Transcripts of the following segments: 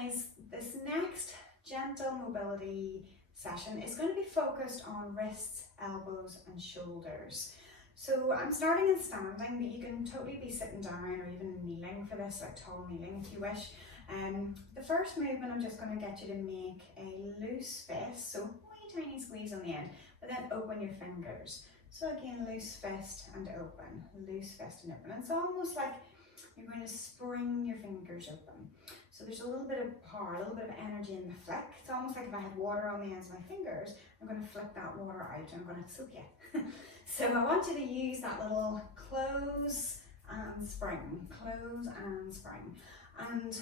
guys, this next gentle mobility session is going to be focused on wrists, elbows and shoulders. So I'm starting in standing, but you can totally be sitting down or even kneeling for this, like tall kneeling if you wish. The first movement, I'm just going to get you to make a loose fist, so wee tiny squeeze on the end, but then open your fingers. So again, loose fist and open, loose fist and open. It's almost like you're going to spring your fingers open. So there's a little bit of power, a little bit of energy in the flick. It's almost like if I had water on the ends of my fingers, I'm going to flick that water out and I'm going to soak you. So I want you to use that little close and spring, close and spring. And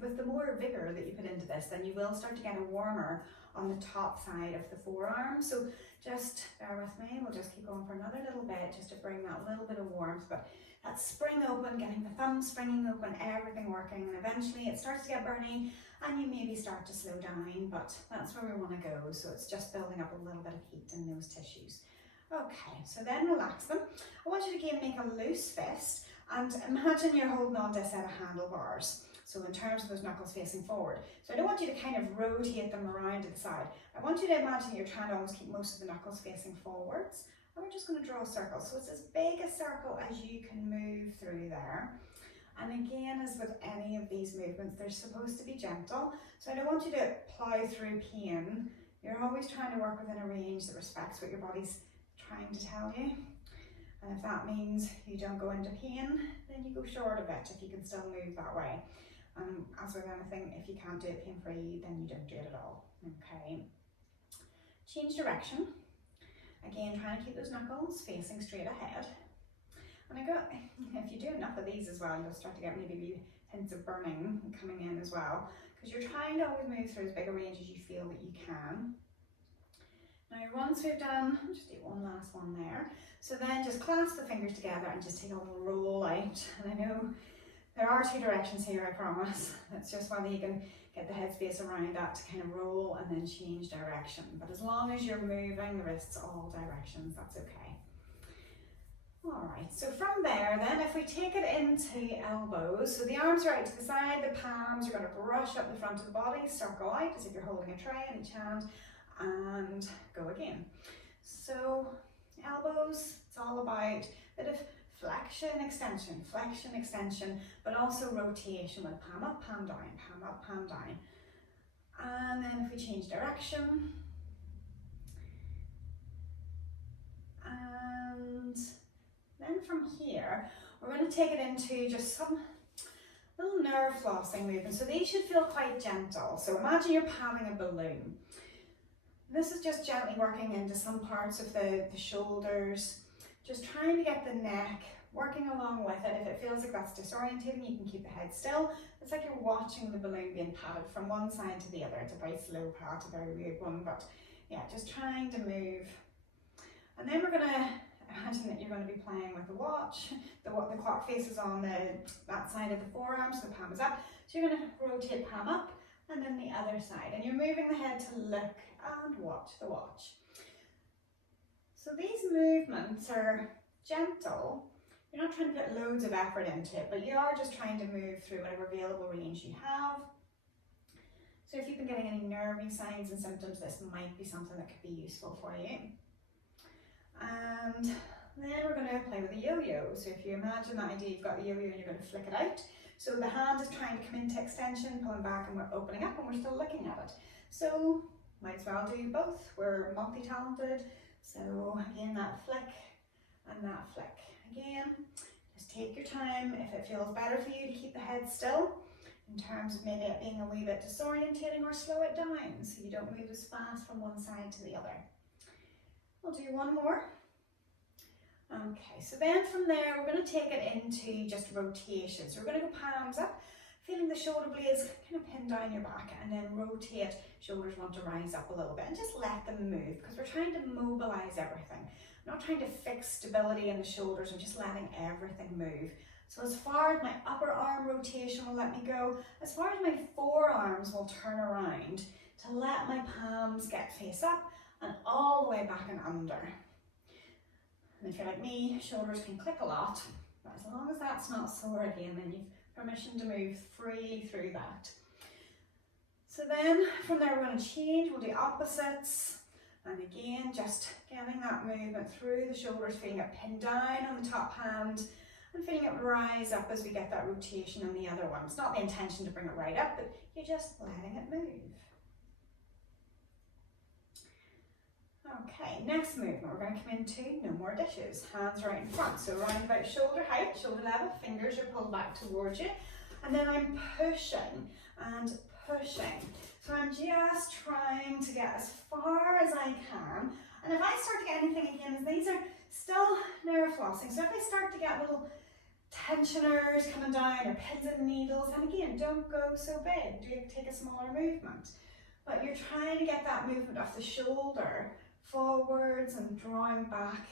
with the more vigor that you put into this, then you will start to get a warmer on the top side of the forearm. So just bear with me, we'll just keep going for another little bit just to bring that little bit of warmth. But that spring open, getting the thumb springing open, everything working, and eventually it starts to get burning and you maybe start to slow down, but that's where we want to go. So it's just building up a little bit of heat in those tissues. Okay, so then relax them. I want you to again make a loose fist and imagine you're holding on to a set of handlebars. So in terms of those knuckles facing forward. So I don't want you to kind of rotate them around to the side. I want you to imagine you're trying to almost keep most of the knuckles facing forwards. And we're just going to draw a circle. So it's as big a circle as you can move through there. And again, as with any of these movements, they're supposed to be gentle. So I don't want you to plow through pain. You're always trying to work within a range that respects what your body's trying to tell you. And if that means you don't go into pain, then you go short of it if you can still move that way. As with anything, if you can't do it pain-free, then you don't do it at all. Okay. Change direction. Again, trying to keep those knuckles facing straight ahead. And if you do enough of these as well, you'll start to get maybe hints of burning coming in as well, because you're trying to always move through as big a range as you feel that you can. Now once we've done, I'll just do one last one there. So then just clasp the fingers together and just take a little roll out. And I know there are two directions here, I promise. It's just whether you can get the headspace around that to kind of roll and then change direction. But as long as you're moving the wrists all directions, that's okay. All right, so from there then, if we take it into elbows, so the arms are out to the side, the palms are going to brush up the front of the body, circle out as if you're holding a tray in each hand, and go again. So elbows, it's all about a bit of flexion, extension, but also rotation with palm up, palm down, palm up, palm down. And then if we change direction, and then from here, we're going to take it into just some little nerve flossing movement. So these should feel quite gentle. So imagine you're patting a balloon. This is just gently working into some parts of the shoulders, just trying to get the neck working along with it. If it feels like that's disorientating, you can keep the head still. It's like you're watching the balloon being patted from one side to the other. It's a very slow pat, a very weird one, but yeah, just trying to move. And then we're going to imagine that you're going to be playing with the watch. The clock face is on that side of the forearm, so the palm is up. So you're going to rotate palm up and then the other side. And you're moving the head to look and watch the watch. So these movements are gentle. You're not trying to put loads of effort into it, but you are just trying to move through whatever available range you have. So if you've been getting any nervy signs and symptoms, this might be something that could be useful for you. And then we're going to play with a yo-yo. So if you imagine that idea, you've got the yo-yo and you're going to flick it out. So the hand is trying to come into extension, pulling back, and we're opening up, and we're still looking at it. So might as well do both. We're multi-talented. So again, that flick and that flick. Again, just take your time. If it feels better for you to keep the head still, in terms of maybe it being a wee bit disorientating, or slow it down so you don't move as fast from one side to the other. We'll do one more. Okay, so then from there, we're going to take it into just rotation. So we're going to go palms up, feeling the shoulder blades kind of pin down your back, and then rotate. Shoulders want to rise up a little bit, and just let them move, because we're trying to mobilize everything. I'm not trying to fix stability in the shoulders, I'm just letting everything move. So as far as my upper arm rotation will let me go, as far as my forearms will turn around to let my palms get face up and all the way back and under. And if you're like me, shoulders can click a lot, but as long as that's not sore again, then you've permission to move freely through that. So then from there we're going to change, we'll do opposites. And again, just getting that movement through the shoulders, feeling it pin down on the top hand and feeling it rise up as we get that rotation on the other one. It's not the intention to bring it right up, but you're just letting it move. Okay, next movement, we're going to come into no more dishes. Hands right in front, so around about shoulder height, shoulder level, fingers are pulled back towards you. And then I'm pushing and pushing. So I'm just trying to get as far as I can. And if I start to get anything again, these are still nerve flossing. So if I start to get little tensioners coming down or pins and needles, and again, don't go so big, take a smaller movement. But you're trying to get that movement off the shoulder forwards and drawing back,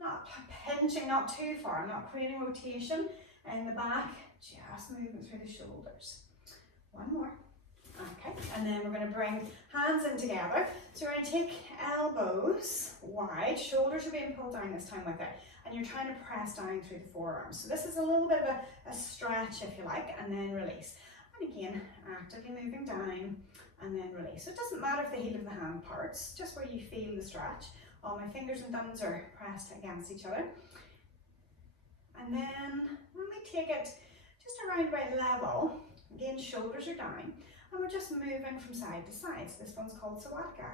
not pinching, not too far, not creating rotation in the back, just moving through the shoulders. One more. Okay, and then we're going to bring hands in together. So we're going to take elbows wide, shoulders are being pulled down this time with it, and you're trying to press down through the forearms. So this is a little bit of a stretch, if you like, and then release. And again, actively moving down and then release. So it doesn't matter if the heel of the hand parts, just where you feel the stretch. All my fingers and thumbs are pressed against each other. And then when we take it just around about level, again, shoulders are down, and we're just moving from side to side. So this one's called Sawaka.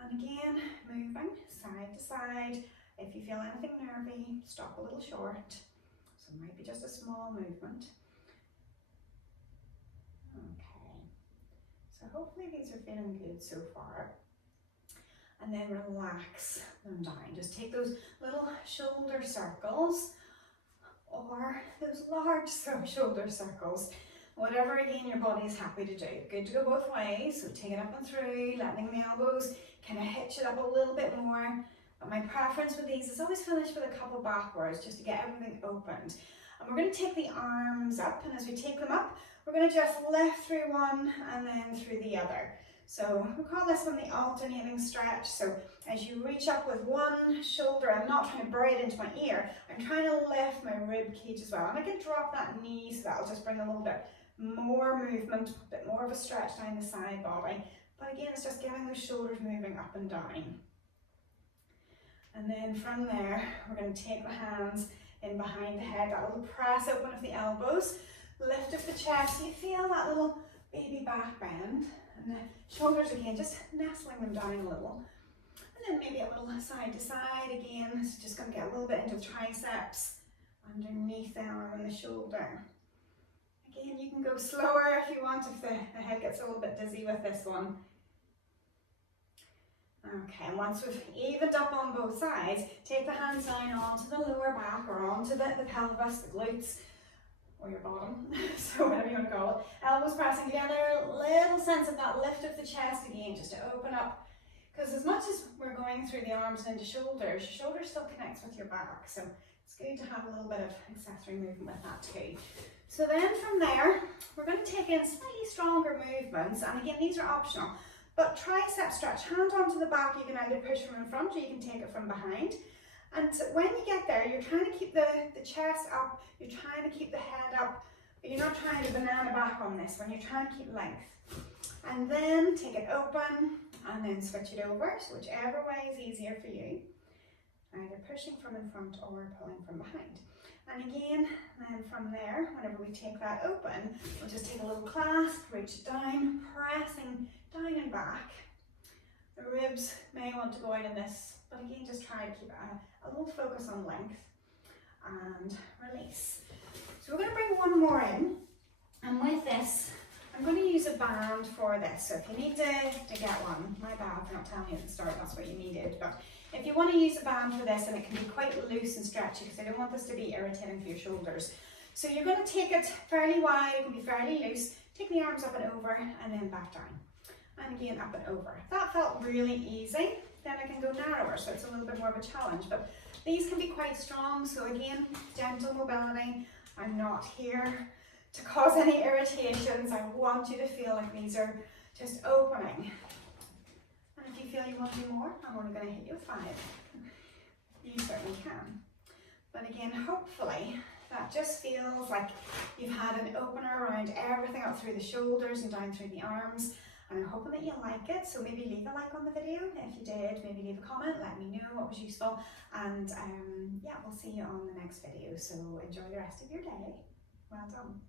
And again, moving side to side. If you feel anything nervy, stop a little short. So it might be just a small movement. Okay, so hopefully these are feeling good so far. And then relax them down. Just take those little shoulder circles or those large shoulder circles. Whatever again your body is happy to do. Good to go both ways. So take it up and through, letting the elbows kind of hitch it up a little bit more. But my preference with these is always finish with a couple backwards just to get everything opened. And we're going to take the arms up, and as we take them up, we're going to just lift through one and then through the other. So we call this one the alternating stretch. So as you reach up with one shoulder, I'm not trying to braid into my ear, I'm trying to lift my rib cage as well. And I can drop that knee, so that'll just bring a little bit more movement, a bit more of a stretch down the side body. But again, it's just getting those shoulders moving up and down. And then from there, we're going to take the hands in behind the head, that little press open of the elbows, lift of the chest, so you feel that little baby back bend, and the shoulders again, just nestling them down a little. And then maybe a little side to side again, it's just going to get a little bit into the triceps, underneath the arm and the shoulder. Again, you can go slower if you want, if the head gets a little bit dizzy with this one. Okay, and once we've evened up on both sides, take the hands down onto the lower back or onto the pelvis, the glutes, or your bottom, so whatever you want to call it. Elbows pressing together, little sense of that lift of the chest again, just to open up. Because as much as we're going through the arms and into shoulders, your shoulder still connects with your back, so it's good to have a little bit of accessory movement with that too. So then from there, we're going to take in slightly stronger movements, and again, these are optional. But tricep stretch, hand onto the back, you can either push from in front or you can take it from behind. And when you get there, you're trying to keep the chest up, you're trying to keep the head up, but you're not trying to banana back on this one, you're trying to keep length. And then take it open and then switch it over, so whichever way is easier for you. Either pushing from in front or pulling from behind. And again, then from there, whenever we take that open, we'll just take a little clasp, reach it down, pressing down and back. The ribs may want to go out in this, but again, just try to keep a little focus on length and release. So we're going to bring one more in, and with this, I'm going to use a band for this. So if you need to get one, my bad for not telling you at the start that's what you needed, but if you want to use a band for this, and it can be quite loose and stretchy because I don't want this to be irritating for your shoulders. So you're going to take it fairly wide, it can be fairly loose, take the arms up and over and then back down. And again up and over. If that felt really easy, then I can go narrower, so it's a little bit more of a challenge. But these can be quite strong, so again, gentle mobility. I'm not here to cause any irritations. I want you to feel like these are just opening. And if you feel you want to do more, I'm only going to hit you with 5. You certainly can. But again, hopefully That just feels like you've had an opener around everything up through the shoulders and down through the arms. And I'm hoping that you like it, so maybe leave a like on the video if you did, maybe leave a comment, let me know what was useful, and yeah, we'll see you on the next video, so enjoy the rest of your day. Well done.